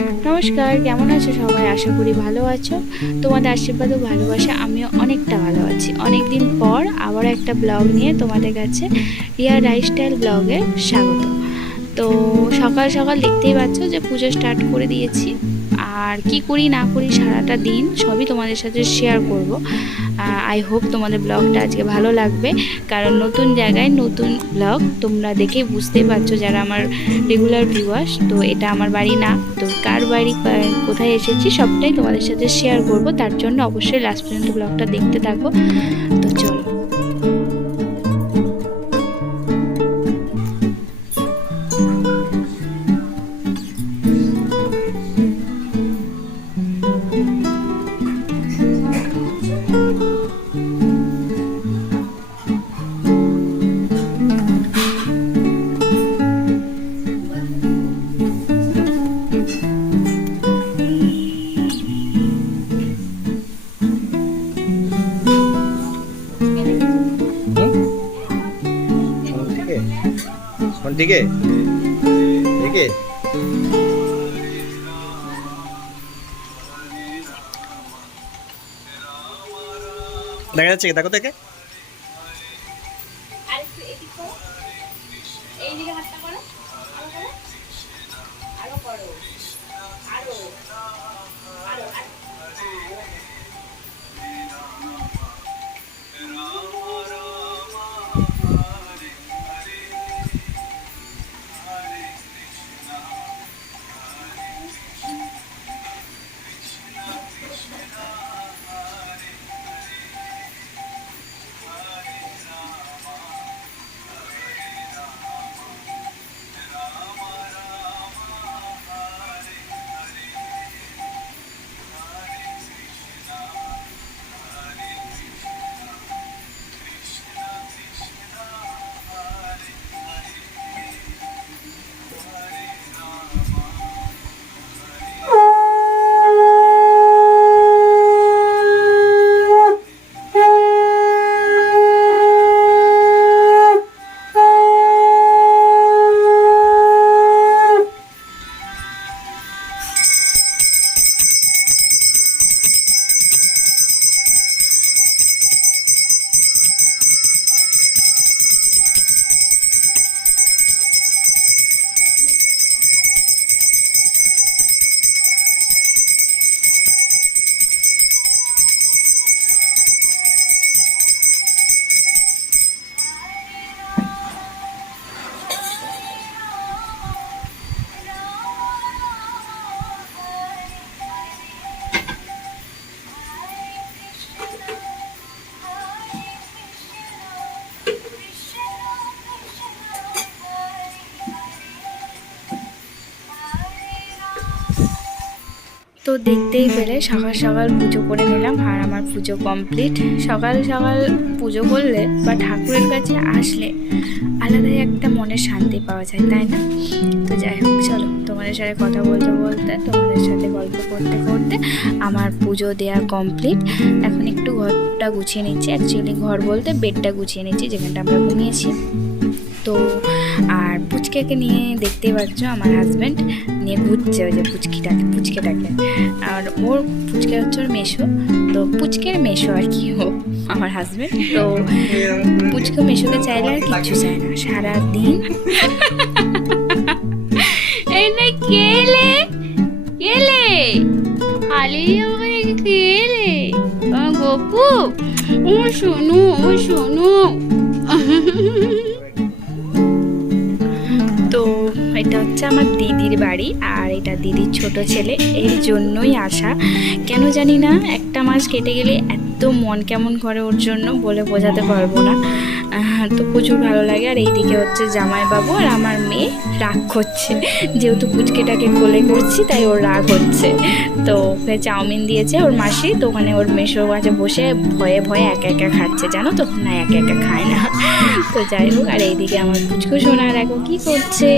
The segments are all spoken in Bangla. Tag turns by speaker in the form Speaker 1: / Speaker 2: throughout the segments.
Speaker 1: নমস্কার, কেমন আছো সবাই? আশা করি ভালো আছো। তোমাদের আশীর্বাদ ও ভালোবাসা, আমিও অনেকটা ভালো আছি। অনেক দিন পর আবার একটা ব্লগ নিয়ে তোমাদের কাছে রিয়া লাইফস্টাইল ব্লগে স্বাগত। তো সকাল সকাল দেখতেই পাচ্ছ যে পুজো স্টার্ট করে দিয়েছি। আর কি করি না করি সারাটা দিন সবই তোমাদের সাথে শেয়ার করব। আই হোপ তোমাদের ব্লগটা আজকে ভালো লাগবে। কারণ নতুন জায়গায় নতুন ব্লগ তোমরা দেখে বুঝতে পারছ যারা আমার রেগুলার ভিউয়ার্স তো এটা আমার বাড়ি না। তো কার বাড়ি কোথায় এসেছি সবটাই তোমাদের সাথে শেয়ার করব। তার জন্য অবশ্যই লাস্ট পর্যন্ত ব্লগটা দেখতে থাকো। তো
Speaker 2: দিকে? দিকে? দেখা যাচ্ছে দেখো
Speaker 1: দেখে দেখতেই পেলে, সকাল সকাল পুজো করে নিলাম আর আমার পুজো কমপ্লিট সকাল সকাল পুজো করলে বা ঠাকুরের কাছে আসলে আলাদাই একটা মনের শান্তি পাওয়া যায়, তাই না? তো যাই হোক, চলো তোমাদের সাথে কথা বলতে বলতে, তোমাদের সাথে গল্প করতে করতে আমার পুজো দেওয়া কমপ্লিট এখন একটু ঘরটা গুছিয়ে নিচ্ছি। অ্যাকচুয়ালি ঘর বলতে বেডটা গুছিয়ে নিচ্ছি, যেখানটা আমরা ঘুমিয়েছি। তো আর পুচকেকে নিয়ে দেখতেই পাচ্ছ আমার হাজব্যান্ড নিয়ে ঘুরছে ওই যে পুচকিটাকে পুচকেটাকে। আর ওর পুচকে হচ্ছে ওর মেশো। তো পুচকের মেশো আর কি হোক আমার হাজব্যান্ড তো পুচকে মেশোকে চাইলে আর কিচ্ছু চায় না, সারাদিন। কেলে কেলে আমাকে কেলে গপু? ও, শোনো ও, শোনো। এটা হচ্ছে আমার দিদির বাড়ি আর এটা দিদির ছোট ছেলে। এর জন্যই আসা। কেন জানি না, একটা মাস কেটে গেলে এত মন কেমন করে ওর জন্য বলে বোঝাতে পারব না। আহ, তো প্রচুর ভালো লাগে। আর এইদিকে হচ্ছে জামাইবাবু আর আমার মেয়ে রাগ করছে। যেহেতু পুচকেটাকে কোলে করছি তাই ওর রাগ হচ্ছে। তো ওকে চাউমিন দিয়েছে ওর মাসি। তো ওখানে ওর মেশোর কাছে বসে ভয়ে ভয়ে একা একা খাচ্ছে জানো তো? না একা একা খায় না। তো যাই হোক আর এইদিকে আমার পুচকু সোনার এখন কী করছে?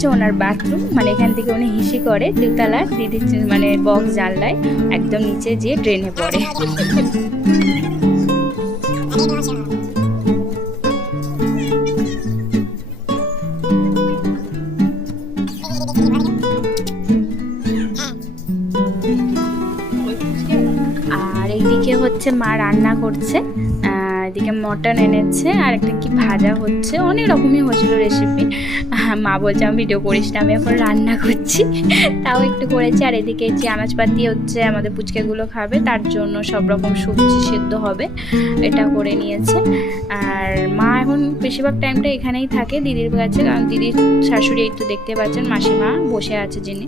Speaker 1: হচ্ছে ওনার বাথরুম মানে এখান থেকে উনি হিসি করে দুতলা দিদির মানে বক্স জানলায় একদম নিচে যেয়ে ড্রেনে পড়ে। আর এইদিকে হচ্ছে মা রান্না করছে এদিকে মটন এনেছে, আর একটা ভাজা হচ্ছে, অনেক রকমই হয়েছিল রেসিপি মা বলছে, আমি ভিডিও করিস না, আমি এখন রান্না করছি। তাও একটু করেছি, আর এদিকে যে আনাজপাতি হচ্ছে, আমাদের পুচকেগুলো খাবে, তার জন্য সব রকম সবজি সেদ্ধ হবে, এটা করে নিয়েছে। আর মা এখন বেশিরভাগ টাইমটা এখানেই থাকে, দিদির কাছে, কারণ দিদির শাশুড়ি একটু দেখতে পাচ্ছেন, মাসিমা বসে আছে যিনি,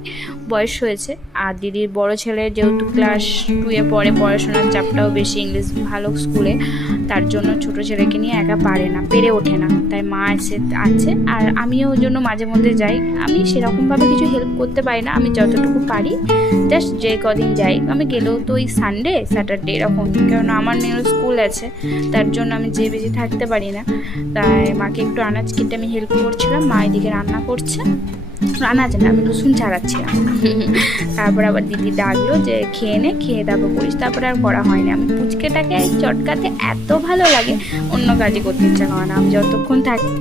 Speaker 1: বয়স হয়েছে। আর দিদির বড় ছেলে যেহেতু ক্লাস টুয়ে পড়ে, পড়াশোনার চাপটাও বেশি ইংলিশ ভালো স্কুলে তার জন্য ছোট ছেলেকে নিয়ে একা পারে না। পেরে ওঠে না। তাই মা এসে আছে আর আমিও ওই জন্য মাঝে মধ্যে যাই। আমি সেরকমভাবে কিছু হেল্প করতে পারি না। আমি যতটুকু পারি জাস্ট যে কদিন যাই। আমি গেলেও তো ওই সানডে স্যাটারডে এরকম। কারণ আমার মেয়ের স্কুল আছে, তার জন্য আমি যে বেশি থাকতে পারি না। তাই মাকে একটু আনাজ কেটে আমি হেল্প করছিলাম। মা এদিকে রান্না করছে। রান্না আছে না আমি রসুন ছাড়াচ্ছিলাম। তারপর আবার দিদি ডাকলো যে, খেয়ে নে, খেয়ে তারপর করিস। তারপরে আর করা হয়নি। আমি পুচকেটাকে চটকাতে এত ভালো লাগে, অন্য কাজই করতে ইচ্ছা হয় না। আমি যতক্ষণ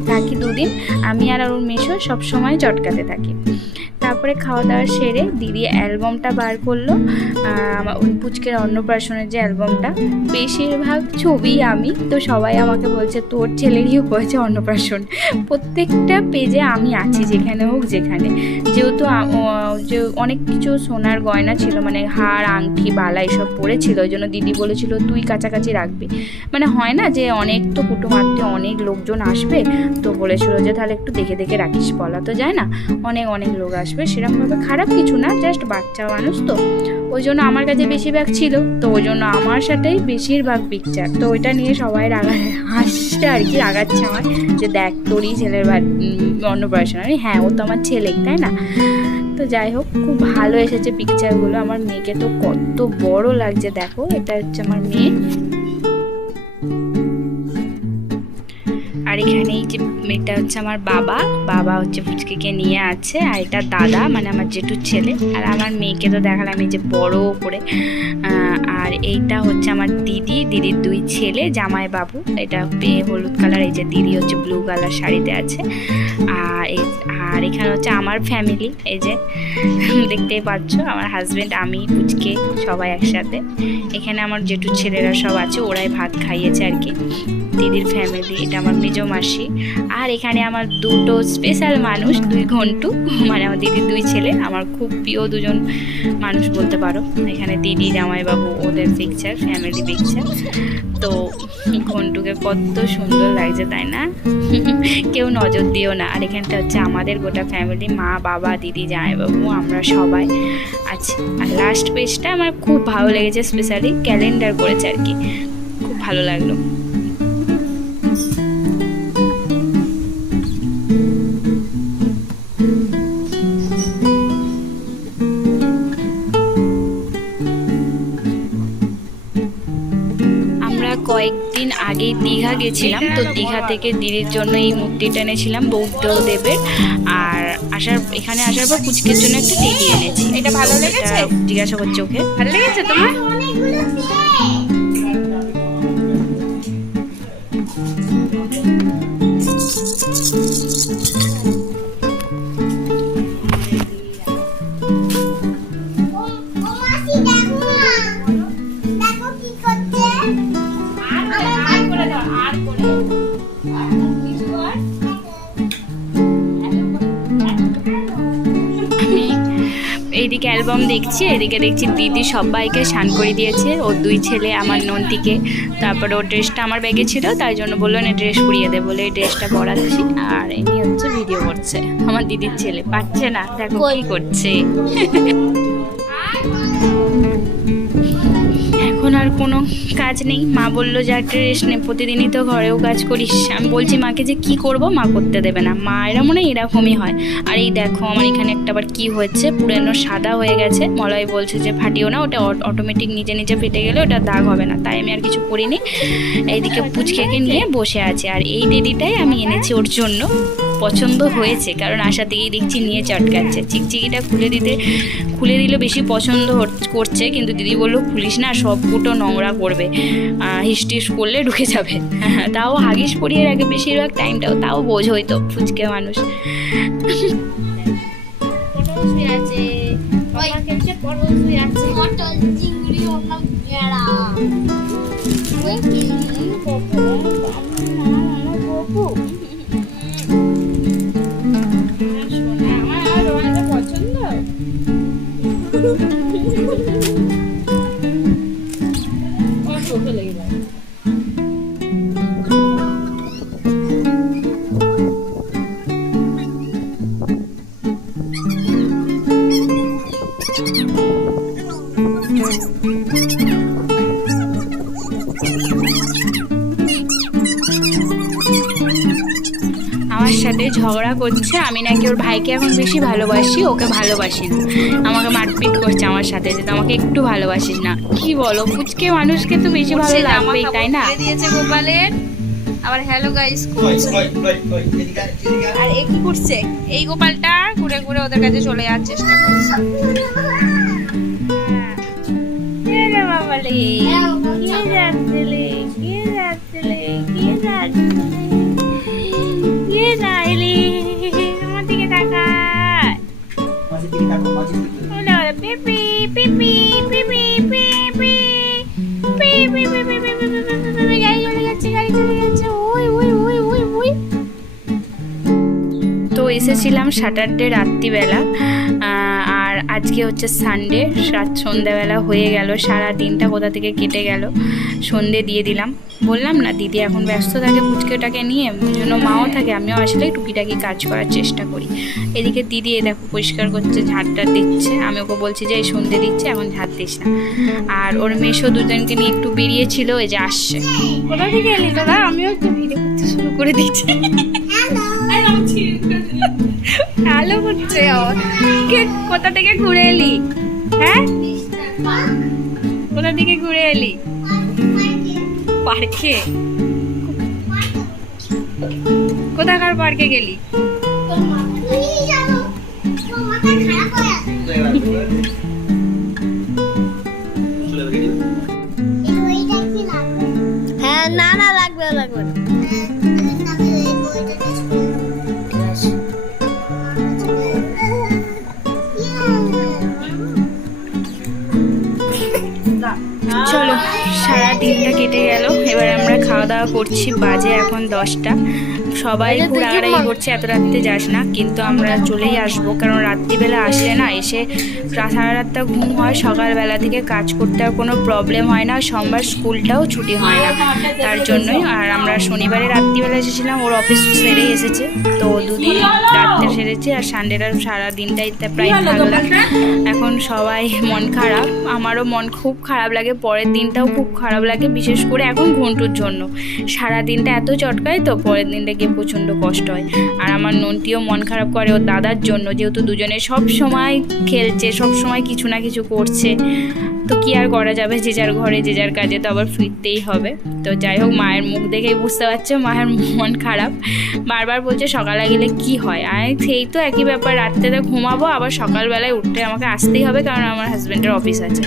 Speaker 1: থাকি দুদিন, আমি আর ওর মেশো সবসময় চটকাতে থাকি। তারপরে খাওয়া দাওয়া সেরে দিদি অ্যালবামটা বার করল ওই পুচকের অন্নপ্রাশনের যে অ্যালবামটা, বেশিরভাগ ছবি আমি। তো সবাই আমাকে বলছে, তোর ছেলেরই হয়েছে অন্নপ্রাশন। প্রত্যেকটা পেজে আমি আছি, যেখানে হোক যেখানে। যেহেতু যে অনেক কিছু সোনার গয়না ছিল মানে হার, আংটি, বালা এসব পড়েছিল, ওই জন্য দিদি বলেছিল, তুই কাছাকাছি রাখবি। মানে হয় না যে অনেক তো কুটুম আত্মীয়, অনেক লোকজন আসবে, তো বলেছিল যে, তাহলে একটু দেখে দেখে রাখিস বলা। তো যায় না, অনেক অনেক লোক আসবে সেরকমভাবে খারাপ কিছু না জাস্ট বাচ্চা মানুষ তো। ওই জন্য আমার কাছে বেশিরভাগ ছিল, তো ওই জন্য আমার সাথেই বেশিরভাগ পিকচার তো ওইটা নিয়ে সবাই রাগা হাসছে আর কি, রাগাচ্ছে আমার যে দেখ তোরই ছেলের অন্নপ্রাশন আমি হ্যাঁ ও তো আমার ছেলে, তাই না? তো যাই হোক, খুব ভালো এসেছে পিকচারগুলো আমার মেয়েকে তো কত বড় লাগছে, দেখো, এটা হচ্ছে আমার মেয়ে। আর এখানে এই যে এটা হচ্ছে আমার বাবা বাবা হচ্ছে ফুচকিকে নিয়ে আছে আর এটা দাদা মানে আমার জেঠুর ছেলে। আর আমার মেয়েকে তো দেখালাম এই যে বড় করে। আর এইটা হচ্ছে আমার দিদি, দিদির দুই ছেলে জামাই বাবু এটা হলুদ কালার, এই যে দিদি হচ্ছে ব্লু কালার শাড়িতে আছে। আর এই আর এখানে হচ্ছে আমার ফ্যামিলি এই যে, দেখতেই পাচ্ছ, আমার হাজব্যান্ড আমি, পুচকে, সবাই একসাথে। এখানে আমার জেঠুর ছেলেরা সব আছে, ওরাই ভাত খাইয়েছে আর কি। দিদির ফ্যামিলি এটা আমার মেজো মাসি। আর এখানে আমার দুটো স্পেশাল মানুষ, দুই ঘন্টু মানে আমার দিদির দুই ছেলে, আমার খুব প্রিয় দুজন মানুষ বলতে পারো। এখানে দিদি, জামাইবাবু, ওদের পিকচার ফ্যামিলি পিকচার তো ঘন্টুকে কত সুন্দর লাগছে, তাই না? কেউ নজর দিও না। আর এখানটা হচ্ছে আমাদের গোটা ফ্যামিলি মা, বাবা, দিদি, জামাইবাবু, আমরা সবাই আচ্ছা আর লাস্ট পেজটা আমার খুব ভালো লেগেছে স্পেশালি ক্যালেন্ডার করেছে আর কি। খুব ভালো লাগল। গেছিলাম। তো দীঘা থেকে দিদির জন্য এই মূর্তিটা এনেছিলাম বৌদ্ধ দেবের। আর আসার এখানে আসার পর পুচকের জন্য একটা টেডি এনেছি।
Speaker 3: এটা ভালো লেগেছে?
Speaker 1: জিজ্ঞাসা করছে ওকে।
Speaker 3: ভালো লেগেছে তোমার?
Speaker 1: দেখছি এদিকে দেখছি দিদি সবাইকে স্নান করে দিয়েছে ওর দুই ছেলে আমার নন্দিকে। তারপরে ওর ড্রেসটা আমার ব্যাগে ছিল তাই জন্য বলল না ড্রেস পরিয়ে দে বলে এই ড্রেসটা পরাচ্ছি। আর এমনি হচ্ছে ভিডিও করছে আমার দিদির ছেলে। পাচ্ছে না? দেখো কি করছে? আর কোনো কাজ নেই। মা বলল, যে একটা রেস্ট নে, প্রতিদিনই তো ঘরেও কাজ করিস। আমি বলছি, মাকে যে কি করব, মা করতে দেবে না। মা এরা মনে এরকমই হয়। আর এই দেখো, আমার এখানে একটা আবার কি হয়েছে, পুরানো সাদা হয়ে গেছে। মলয় বলছে যে, ফাটিও না, ওটা অটোমেটিক নিজে নিজে ফেটে গেলে ওটা দাগ হবে না। তাই আমি আর কিছু করিনি। এইদিকে পুচকেকে নিয়ে বসে আছে। আর এই টেডিটাই আমি এনেছি ওর জন্য। পছন্দ হয়েছে, কারণ আশা থেকেই দেখছি নিয়ে চটকাচ্ছে। চিকচিকিটা খুলে দিতে, খুলে দিলে বেশি পছন্দ করছে, কিন্তু দিদি বলল খুলিস না, সব কুটো নোংরা করবে। হিস্টিস করলে ঢুকে যাবে। তাও হাগিস পরিয়ে রাখে বেশিরভাগ টাইমটাও, তাও বোঝ হইতো, ফুচকে মানুষ। সাথে ঝগড়া করছে আমি নাকি ওর ভাইকে এখন বেশি ভালোবাসি ওকে ভালোবাসি না। আমাকে মারপিট করছে আমার সাথে যে আমাকে একটু ভালোবাসিস না। কি বলো পুচকে মানুষকে তো বেশি ভালো লাগবেই তাই না?
Speaker 4: দিয়েছে গোপালের। আবার হ্যালো গাইস। আর এ কি করছে? এই গোপালটা ঘুরে ঘুরে ওদের কাছে চলে যাওয়ার চেষ্টা করছে।
Speaker 1: কে যাচ্ছিলে? কে যাচ্ছিলে? কে যাচ্ছিলে? তো এসেছিলাম স্যাটারডে রাত্রিবেলা আর আজকে হচ্ছে সানডে রাত সন্ধ্যাবেলা হয়ে গেল সারা দিনটা কোথা থেকে কেটে গেল সন্ধে দিয়ে দিলাম বললাম না, দিদি এখন ব্যস্ত থাকে, পুচকেটাকে নিয়ে, ওই জন্য মাও থাকে, আমিও আসলে টুকিটাকি কাজ করার চেষ্টা করি। এদিকে দিদি এই দেখো পরিষ্কার করছে, ঝাড়টা দিচ্ছে, আমি ওকে বলছি যে এই সন্ধে দিচ্ছে, এখন ঝাড় দিস না। আর ওর মেশো দুজনকে নিয়ে একটু বেরিয়েছিল এই যে আসছে। কোথা থেকে এলি? দাদা, আমিও একটু ভিডিও করতে শুরু করে দিচ্ছি। হ্যালো করছে কোথা থেকে ঘুরে এলি? হ্যাঁ? কোথা থেকে ঘুরে এলি? পার্কে? কোথাকার পার্কে গেলি?
Speaker 3: হয়ে
Speaker 4: না না লাগবে লাগবে
Speaker 1: চলো। দিনটা কেটে গেল। খাওয়া দাওয়া করছি বাজে এখন দশটা। সবাই খুব রাগারাগি করছে এত রাত্রে যাস না কিন্তু আমরা চলেই আসব কারণ রাত্রিবেলা আসলে না এসে সারা রাতটা ঘুম হয় সকালবেলা থেকে কাজ করতে আর কোনো প্রবলেম হয় না সোমবার স্কুলটাও ছুটি হয় না তার জন্যই। আর আমরা শনিবারে রাত্রিবেলা এসেছিলাম ওর অফিস সেরেই এসেছে তো দুদিন রাত্রে সেরেছে আর সানডেটা সারা দিনটাই তা প্রায় থাকলাম। এখন সবাই মন খারাপ আমারও মন খুব খারাপ লাগে পরের দিনটাও খুব খারাপ লাগে বিশেষ করে এখন ঘন্টুর জন্য। সারা দিনটা এত চটকায় তো পরের দিনটা গিয়ে প্রচণ্ড কষ্ট হয়। আর আমার নন্টিও মন খারাপ করে ওর দাদার জন্য, যেহেতু দুজনে সব সময় খেলছে, সব সময় কিছু না কিছু করছে, তো কি আর করা যাবে? যে যার ঘরে, যে যার কাজে তো আবার ফিরতেই হবে। তো যাই হোক, মায়ের মুখ দেখেই বুঝতে পারছে, মায়ের মন খারাপ। বারবার বলছে সকালে গেলে কি হয়? আর সেই তো একই ব্যাপার রাত্রেতে ঘুমাবো, আবার সকালবেলায় উঠতে আমাকে আসতেই হবে, কারণ আমার হাজব্যান্ডের অফিস আছে।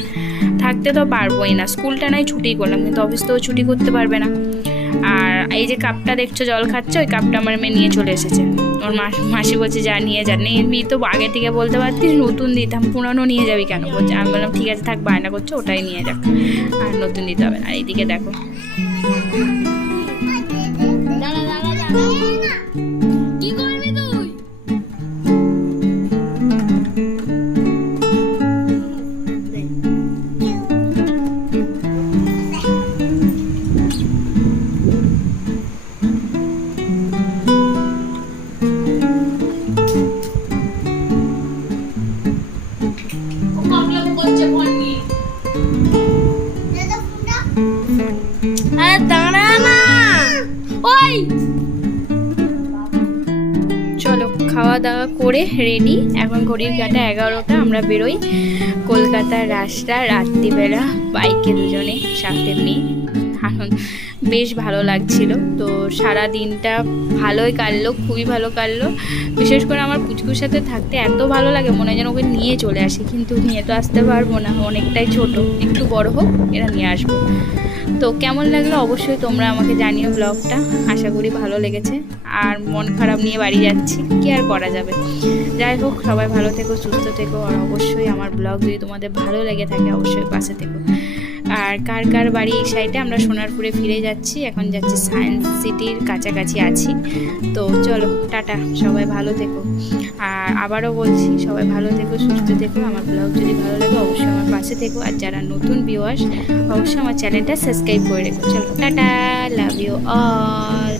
Speaker 1: থাকতে তো পারবোই না। স্কুলটা নাই ছুটি করলাম, কিন্তু অফিস তো ছুটি করতে পারবে না। আর এই যে কাপটা দেখছ, জল খাচ্ছে, ওই কাপটা আমার মেয়ে নিয়ে চলে এসেছে। ওর মাসি বলছে, যা, নিয়ে যা। নিবি তো আগে থেকে বলতে পারতিস, নতুন দিতাম, পুরানো নিয়ে যাবি কেন? বলছে, আমি বললাম, ঠিক আছে, থাক, বায়না করছ, ওটাই নিয়ে যাক। আর নতুন দিতে হবে না। এইদিকে দেখো। রেডি। এখন ঘড়ির কাটা এগারোটা, আমরা বেরোই কলকাতার রাস্তা, রাত্রিবেলা বাইকে দুজনে সাথে মেয়ে আনন্দ বেশ ভালো লাগছিল। তো সারা দিনটা ভালোই কাটলো, খুবই ভালো কাটলো। বিশেষ করে আমার পুচকুর সাথে থাকতে এত ভালো লাগে, মনে হয় যেন ওকে নিয়ে চলে আসি। কিন্তু নিয়ে তো আসতে পারব না, অনেকটাই ছোট। একটু বড় হোক, এরা নিয়ে আসব। তো কেমন লাগল? অবশ্যই তোমরা আমাকে জানিও ব্লগটা। আশা করি ভালো লেগেছে। আর মন খারাপ নিয়ে বাড়ি যাচ্ছি। কি আর করা যাবে? যাই হোক, সবাই ভালো থেকো, সুস্থ থেকো। আর অবশ্যই আমার ব্লগ যদি তোমাদের ভালো লেগে থাকে, অবশ্যই পাশে থেকো। আর কার কার বাড়ি এই সাইডে? আমরা সোনারপুরে ফিরে যাচ্ছি। এখন যাচ্ছি সায়েন্স সিটির কাছাকাছি আছি। তো চলো, টাটা, সবাই ভালো থেকো। আর আবারও বলছি, সবাই ভালো থেকো, সুস্থ থেকো। আমার ব্লগ যদি ভালো লাগে, অবশ্যই আমার পাশে থেকো। আর যারা নতুন ভিউয়ার্স অবশ্যই আমার চ্যানেলটা সাবস্ক্রাইব করে রেখো। চলো, টাটা লাভ ইউ অল